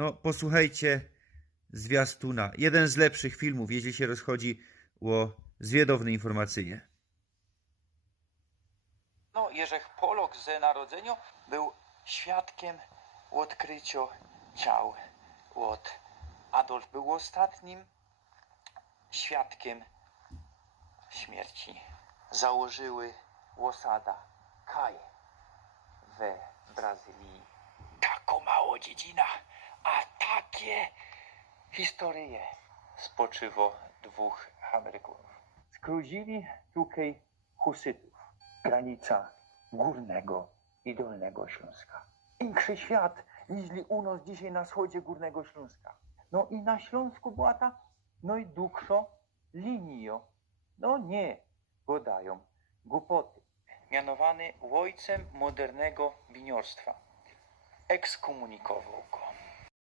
No, posłuchajcie zwiastuna. Jeden z lepszych filmów, jeśli się rozchodzi o zwiadowne informacyjne. No, Jerzech Polok z narodzenia był świadkiem odkrycia ciał. Adolf był ostatnim świadkiem śmierci. Założyły osada Kaj w Brazylii. Tako mało dziedzina, a takie historie spoczywo dwóch Amerykanów. Skrócili tutaj husytów. Granica Górnego i Dolnego Śląska. Większy świat niż u nas dzisiaj na wschodzie Górnego Śląska. No i na Śląsku była ta najdłuższa linia. No nie, gadają głupoty. Mianowany ojcem modernego winiarstwa. Ekskomunikował go.